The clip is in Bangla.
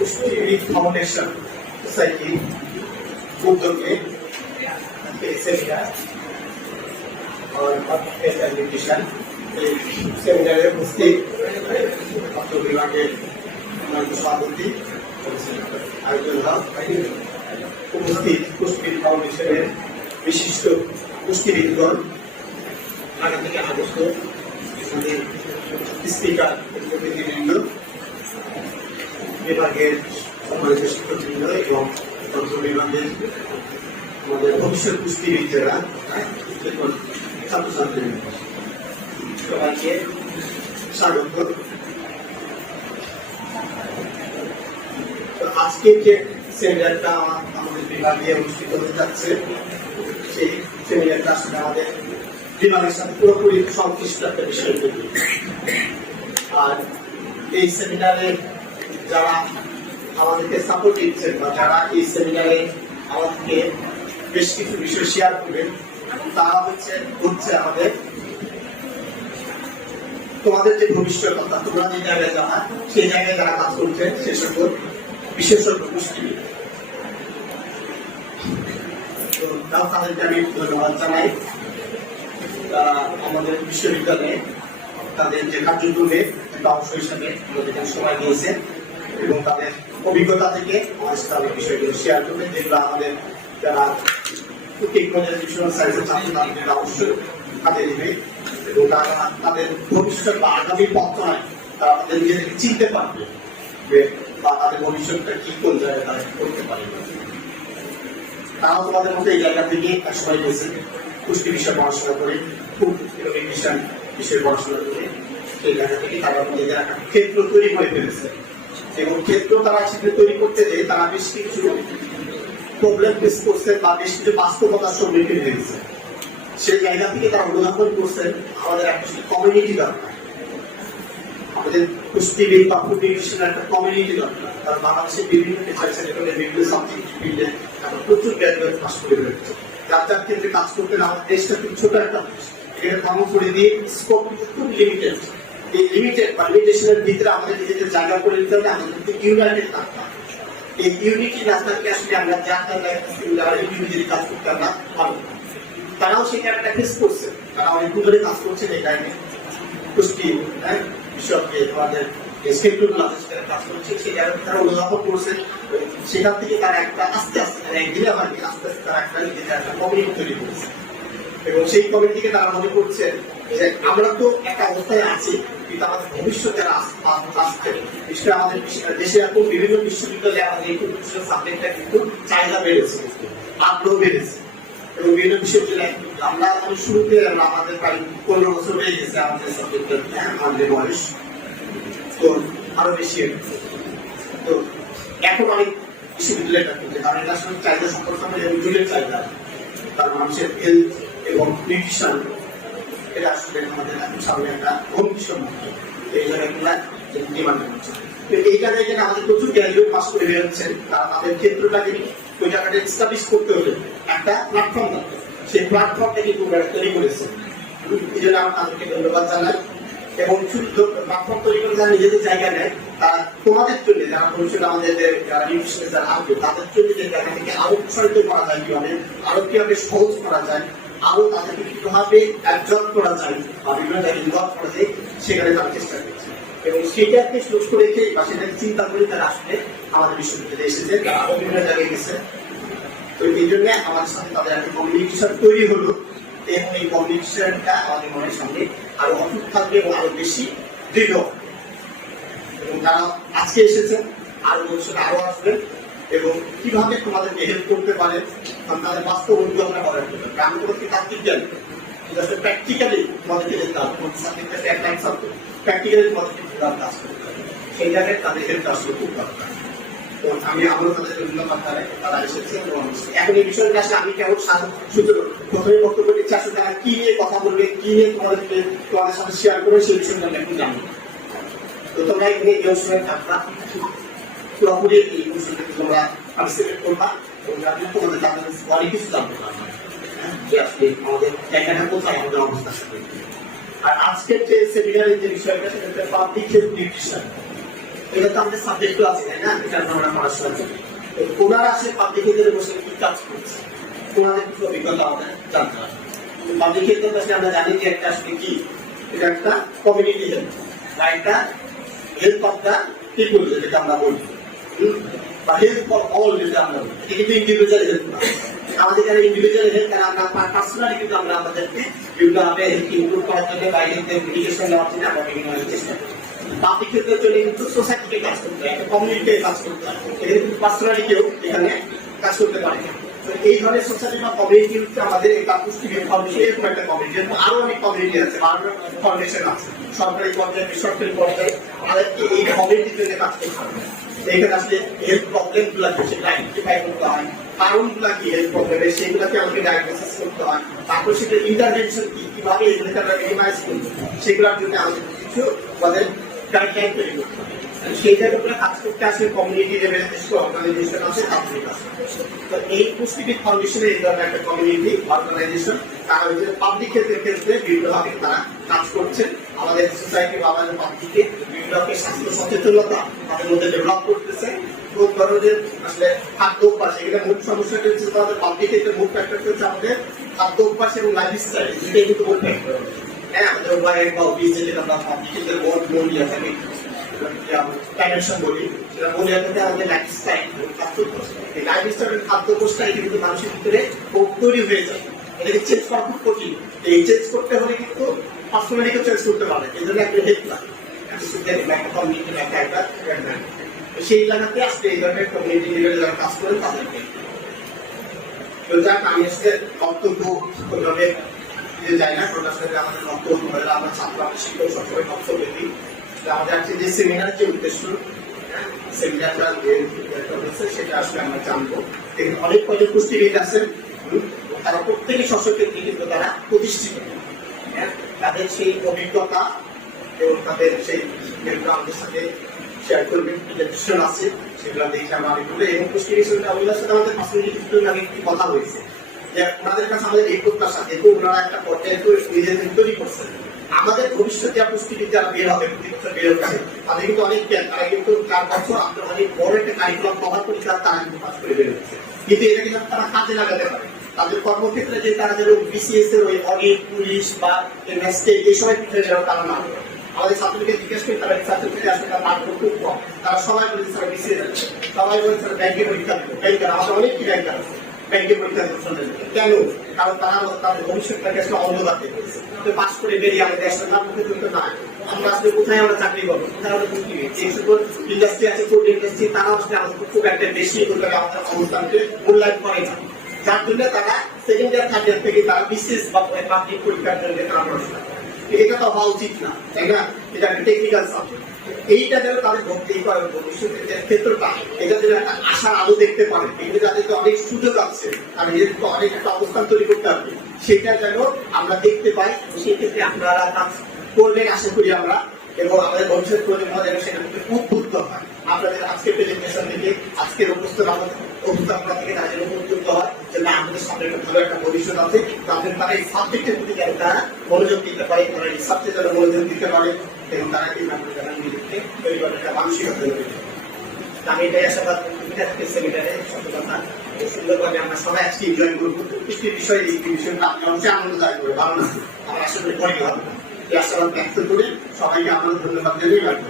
पुष्टिविद फाउंडेशन सोसाइटी उद्योगे सेमिनार और एजुकेशन सेमिनारे उपस्थित अपने विभागे सभापति उपस्थित पुष्टिविद फाउंडेशনের विशिष्ट पुष्टिविदগণ ঢাকা থেকে আগত আমাদের স্পিকার প্রতিনিধিবৃন্দ বিভাগের সম্মানিত শিক্ষকবৃন্দ এবং তথ্য বিভাগের আমাদের ভবিষ্যৎ পুষ্টিবিদ যারা ছাত্রছাত্রীবৃন্দ সবাইকে স্বাগত। আজকের যে সেমিনারটা আমাদের বিভাগে অনুষ্ঠিত হতে যাচ্ছে সেই সেমিনারটা আসলে আমাদের বিভাগের সাথে পুরোপুরি সংশ্লিষ্ট একটা বিষয় তৈরি। আর এই সেমিনারে যারা আমাদেরকে সাপোর্ট দিচ্ছেন বা যারা এই সেমিনারে আমাদেরকে বেশ কিছু বিষয় শেয়ার করবেন তারা হচ্ছে আমাদের তোমাদের যে ভবিষ্যৎ তোমরা যে জায়গায় যাওয়া সেই জায়গায় যারা কাজ করছে সে সকল বিশেষজ্ঞ পুষ্টিবিদ। তো তাদেরকে আমি ধন্যবাদ জানাই। আমাদের বিশ্ববিদ্যালয়ে তাদের যে কার্যক্রমে একটা অংশ হিসাবে আমাদের সময় নিয়েছে এবং তাদের অভিজ্ঞতা থেকে আমাদের সাথে বিষয়গুলো শেয়ার করবে, যেগুলো আমাদের যারা টেকনোলজি সায়েন্সের ছাত্র তাদের অবশ্যই কাজে দেবে এবং তারা তাদের ভবিষ্যৎ বা আগামী পথ নয় তারা তাদের নিজেদেরকে চিনতে পারবে বা তাদের ভবিষ্যৎটা কি কোন জায়গায় তারা করতে পারবে। তারাও তোমাদের মতো এই জায়গা থেকে এক সময় গেছে পুষ্টি বিষয়ে পড়াশোনা করে খুব বিজ্ঞান বিষয়ে পড়াশোনা করে সেই জায়গা থেকে তারা নিজেদের একটা ক্ষেত্র তৈরি করে ফেলেছে এবং ক্ষেত্র তারা সেটা তৈরি করতে যেয়ে তারা বেশ কিছু প্রবলেম ফেস করছে বা বেশ কিছু বাস্তবতার সম্মুখীন হয়েছে। সেই জায়গা থেকে তারা অনুধাবন করছেন আমাদের একটা কমিউনিটি দরকার, আমাদের পুষ্টিবিদ বা ফুড নিউট্রিশনের একটা কমিউনিটি দরকার। কারণ বাংলাদেশের বিভিন্ন টিচার সেক্টরে বিভিন্ন সাবজেক্ট ফিল্ডে প্রচুর গ্র্যাজুয়েট পাস করে বেরোচ্ছে, যার যার ক্ষেত্রে কাজ করতে আমাদের দেশটা খুব ছোট একটা দেশ, এখানে কর্ম করে দিয়ে স্কোপ খুব লিমিটেড। এই লিমিটেড বা লিমিটেশনের ভিতরে আমাদের নিজেদের জায়গা করে দিতে হবে, আমাদের ইউনাইটেড থাকতে হবে। এই ইউনিটি না থাকলে আসলে আমরা যারা ইন্ডিভিজুয়ালি কাজ করতে আমরা পারবো। তারাও সেই ক্যারেক্টার ফেস করছে, তারা অনেক দূরে কাজ করছে এই টাইমে পুষ্টি বিষয়কে আমাদের স্কেলগুলো কাজ করছে সেই জায়গায় তারা অনুধাবন করছে। সেখান থেকে তারা একটা আস্তে আস্তে একদিনে হয়নি আস্তে আস্তে তারা একটা নিজেদের একটা কমিউনিটি তৈরি করেছে এবং সেই কমিউনিটিকে তারা মনে করছে যে আমরা তো একটা অবস্থায় আছি কিন্তু আমাদের ভবিষ্যতে আসছে। বিশেষ আমাদের দেশে এখন বিভিন্ন বিশ্ববিদ্যালয়ে আমাদের এই সাবজেক্টটা কিন্তু চাহিদা বেড়েছে, আগ্রহ বেড়েছে এবং বিভিন্ন বিশ্ববিদ্যালয়ে আমরা শুরুতে আমাদের প্রায় 15 বছর হয়ে গেছে আমাদের সাবজেক্টের আমাদের বয়স, তো আরো বেশি হয়েছে। তো এখন অনেক বিশ্ববিদ্যালয়টা করছে কারণ এটা আসলে চাহিদা সম্পর্কে জুলের চাহিদা, কারণ মানুষের হেলথ এবং নিউট্রিশন এটা আসলে আমাদের সামনে একটা হুমকি সম্মুখীন এই জায়গাগুলা ডিমান্ড করছে। এই জায়গায় যেটা আমাদের প্রচুর গ্র্যাজুয়েট পাস করে বেরোচ্ছেন তারা তাদের ক্ষেত্রটাকে ওই জায়গাটা এস্টাবলিশ করতে হলে একটা প্ল্যাটফর্ম দরকার, সেই প্ল্যাটফর্মটা কিন্তু তৈরি করেছে। এই জন্য আমি তাদেরকে ধন্যবাদ জানাই এবং প্ল্যাটফর্ম তৈরি করে যারা নিজেদের জায়গা নেয় তারা তোমাদের জন্য যারা ভবিষ্যতে আমাদের যারা নিউট্রিশনে যারা আসবে তাদের জন্য যে জায়গা থেকে আরো উৎসাহিত করা যায়, কিভাবে সহজ করা যায়, আরো তাদেরকে কিভাবে অ্যাবজর্ব করা যায় বা বিভিন্ন জায়গায় ইনভলভ করা যায় সেখানে তারা চেষ্টা করছে এবং সেটাকে লক্ষ্য রেখে বা সেটাকে চিন্তা করে তারা আসলে আমাদের বিশ্ববিদ্যালয়ে এসেছে, তারা আরো বিভিন্ন জায়গায় গেছে। তো এই জন্য আমাদের সাথে তাদের একটা কমিউনিকেশন তৈরি হলো এবং এই কমিউনিকেশনটা আমাদের মনের সামনে আরো অটুট থাকবে এবং আরো বেশি দৃঢ় এবং তারা আজকে এসেছেন আরো ভবিষ্যতে আরো আসবেন এবং কিভাবে তোমাদেরকে হেল্প করতে পারে তাদের বাস্তব অভিজ্ঞতা করার জন্য আমি তোমাদেরকে তাত্ত্বিক জানি প্র্যাকটিক্যালি তোমাদেরকে যেতে হবে, প্র্যাকটিক্যালি তোমাদেরকে কাজ করতে হবে, সেই জায়গায় তাদের হেল্প আসলে খুব দরকার। তো আমি আবারও তাদের ধন্যবাদ জানাই, তারা এসেছে এবং এখন এই বিষয়টা আসলে আমি কেমন সুযোগ প্রথমে বক্তব্য দিচ্ছি আসলে তারা কি নিয়ে কথা বলবে, কি নিয়ে তোমাদের সাথে শেয়ার করবে সেই বিষয়টা আমি এখন জানি। তো তোমরা এখানে এই অনুষ্ঠানে থাকবা, পুরোপুরি এই অনুষ্ঠানে তোমরা পার্টিসিপেট করবা এবং যাতে তোমাদের তাদের অনেক কিছু জানতে পারবে যে আসলে আমাদের জায়গাটা কোথায়, আমাদের অবস্থা। আর আজকের যে সেমিনারের যে বিষয়টা সেটা হচ্ছে পাবলিক হেলথ নিউট্রিশন। এটা তো আমাদের সাবজেক্টও আছে তাই না, এটা আমরা পড়াশোনা করি। ওনারা আসলে পাবলিক হেলথের বসে কি কাজ করছে, ওনাদের কিছু অভিজ্ঞতা আমাদের জানতে হবে। পাবলিক হেলথ আসলে আমরা জানি যে একটা আসলে কি, এটা একটা কমিউনিটি হেলথ বা একটা হেলথ অফ দ্য পিপল যেটা আমরা বলি, বা হেলথ ফর অল যেটা আমরা বলি। এটা কিন্তু ইন্ডিভিজুয়াল হেলথ না, আমাদের যারা ইন্ডিভিজুয়াল হেলথ তারা আমরা পার্সোনালি কিন্তু আমরা আমাদেরকে বিভিন্নভাবে ইমপ্রুভ করার জন্য বা হেলথের মেডিকেশন নেওয়ার জন্য আমরা বিভিন্নভাবে চেষ্টা করি। পাবলিক ক্ষেত্রে চলে কিন্তু সোসাইটিকে কাজ করতে হয়, একটা কমিউনিটিকে কাজ করতে হয়, এটা কিন্তু পার্সোনালি কেউ এখানে কাজ করতে পারে না। এই ধরনের সোসাইটি বা কমিউনিটি আমাদের এই পুষ্টি ফাউন্ডেশন এরকম একটা কমিউনিটি, আরো অনেক কমিউনিটি আছে, আরো ফাউন্ডেশন আছে, সরকারি পর্যায়ে বেসরকারি পর্যায়ে আমাদেরকে এই কমিউনিটির জন্য কাজ করতে হবে। এখানে আসলে হেলথ প্রবলেম গুলাকে সেটা আইডেন্টিফাই করতে হয়, কারণগুলা কি হেলথ প্রবলেমের সেগুলাকে আমাকে ডায়াগনোসিস করতে হয়, তারপর সেটা ইন্টারভেনশন কি, কিভাবে এগুলোকে আমরা মিনিমাইজ করবো, সেগুলোর জন্য আমাদের কিছু আমাদের গাইডলাইন তৈরি করতে হবে। সেইটার উপরে কাজ করতে আসলে কমিউনিটি লেভেলে কিছু অর্গানাইজেশন আছে, তাদের কাছে। তো এই পুষ্টিবিদ ফাউন্ডেশনের এই ধরনের একটা কমিউনিটি অর্গানাইজেশন, তারা পাবলিক হেলথের ক্ষেত্রে বিভিন্নভাবে তারা কাজ করছেন, আমাদের সোসাইটি বা আমাদের পাবলিকে বিভিন্ন স্বাস্থ্য সচেতনতা তাদের মধ্যে ডেভেলপ করতেছে। খুব ধরনের আসলে খাদ্য অভ্যাস, এখানে মূল সমস্যাটা হচ্ছে আমাদের পাবলিক হেলথের মূল ফ্যাক্টর হচ্ছে আমাদের খাদ্য অভ্যাস এবং লাইফস্টাইল, এটাই কিন্তু মূল ফ্যাক্টর। হ্যাঁ, আমাদের ওভারওয়েট বা ওবিস যেটা আমরা পাবলিক হেলথের মূল ইয়ে থাকে ডাইমেনশন বলি, সেটা মনে রাখতে আমাদের লাইফস্টাইল খাদ্যাভ্যাস, এই লাইফস্টাইলের খাদ্যাভ্যাসটা এটা কিন্তু মানুষের ভিতরে তৈরি হয়ে যায়, এটাকে চেঞ্জ করা খুব কঠিন। এই চেঞ্জ করতে হলে কিন্তু পার্সোনালি কেউ চেঞ্জ করতে পারে, এই জন্য একটা হেল্প লাগে, একটা কমিউনিটি একটা সেই জায়গাতে আসলে এই ধরনের কমিউনিটি লেভেলে যারা কাজ করেন তাদেরকে যাক আমি আজকে বক্তব্য ওইভাবে যাই না, প্রকাশের আমাদের বক্তব্য আমরা ছাত্র শিক্ষক সবসময় বক্তব্য দিই। আমাদের আজকে যে সেমিনার যে উদ্দেশ্য, সেমিনারটা সেটা আসলে আমরা জানবো। অনেক কয়েক পুষ্টিবিদ আছেন, তারা প্রত্যেকেই স্বশক্ষেত্রে কিন্তু তারা প্রতিষ্ঠিত, তাদের সেই অভিজ্ঞতা এবং তাদের সেই আমাদের সাথে শেয়ার করবেন, প্রেজেন্টেশন আছে সেগুলো দেখে আমরা অনেকগুলো, এবং পুষ্টিবিদ আমাদের সাথে আমাদের পার্সোনালি কিছুদিন আগে একটি কথা হয়েছে যে ওনাদের কাছে আমাদের এই প্রত্যাশা, যেহেতু ওনারা একটা পর্যায়ে নিজেদের তৈরি করছেন, আমাদের ভবিষ্যতে পুষ্টিবিদ যারা বের হবে, প্রতি বছর বের হচ্ছে, তাদের কিন্তু অনেক জ্ঞান, তারা কিন্তু 4 বছর আমরা অনেক বড় একটা কারিকুলাম কভার করি, তারা কিন্তু কাজ করে বের হচ্ছে, কিন্তু এটা কিন্তু তারা কাজে লাগাতে পারে তাদের কর্মক্ষেত্রে, যে তারা যেন বিসিএস এর ওই অডিট পুলিশ বা ম্যাজিস্ট্রেট এই সময় ক্ষেত্রে যেন তারা না করে। আমাদের ছাত্রকে জিজ্ঞেস করি তারা সার্টিফিকেট আসলে তার মার্ক খুব কম, তারা সবাই বলেছে স্যার বিসিএস আছে, সবাই বলেছে ব্যাংকে পরীক্ষা দেবে, ব্যাংকার আমাদের অনেক কি ব্যাংকার আছে, ব্যাংকে পরীক্ষা দিতে কেন, কারণ তারা তাদের ভবিষ্যৎটাকে আসলে অন্ধকার দেখেছে, পাস করে বেরিয়ে আমাদের দেশের নাম মুখে তুলতে না, আমরা আসলে কোথায় আমরা চাকরি করবো, কোথায় আমরা মুক্তি নেই, যে সকল ইন্ডাস্ট্রি আছে ফুড ইন্ডাস্ট্রি, তারা আসলে আমাদের খুব একটা বেশি আমাদের অবস্থানকে মূল্যায়ন করে না, যার জন্য তারা সেকেন্ড ইয়ার থার্ড ইয়ার থেকে তারা বিশেষ বা পাবলিক পরীক্ষার জন্য তারা পড়াশোনা করে। এটা তো হওয়া উচিত না, তাই না? এটা একটা টেকনিক্যাল সাবজেক্ট, এইটা যেন তাদের ভর্তি করে ভবিষ্যতের ক্ষেত্রটা, এটা যেন একটা আশার আলো দেখতে পারে, এগুলো যাদেরকে অনেক সুযোগ আছে আর নিজেদেরকে অনেক একটা অবস্থান তৈরি করতে হবে, সেটা যেন আমরা দেখতে পাই। সেই ক্ষেত্রে আপনারা কাজ করবেন আশা করি আমরা, এবং আমাদের ভবিষ্যৎ প্রজন্ম যেন সেটা থেকে উদ্বুদ্ধ হয়। আপনাদের আজকের প্রেজেন্টেশন থেকে, আজকের অভিজ্ঞতা থেকে তারা যেন উদ্বুদ্ধ হয় যে না, আমাদের সামনে একটা ভালো একটা ভবিষ্যৎ আছে, তাদের তারা এই সাবজেক্টের প্রতি যেন তারা মনোযোগ দিতে পারে, তারা রিসার্চে যেন মনোযোগ দিতে পারে, এবং তারা কিন্তু আপনারা নিজেদেরকে তৈরি করার একটা মানসিকতা তৈরি করতে পারে। আমি এটাই আশাবাদ সেমিনারে সচেতনতা সুন্দরভাবে আমরা সবাই আজকে এনজয় করবো। একটি বিষয়, এই বিষয়টা আপনি অবশ্যই আনন্দদায়ক করে ভালো না, আমার আশা করি পরে হবে না, এই আশাবাদ ব্যক্ত করে সবাইকে আমাদের ধন্যবাদ জানিয়ে রাখবো।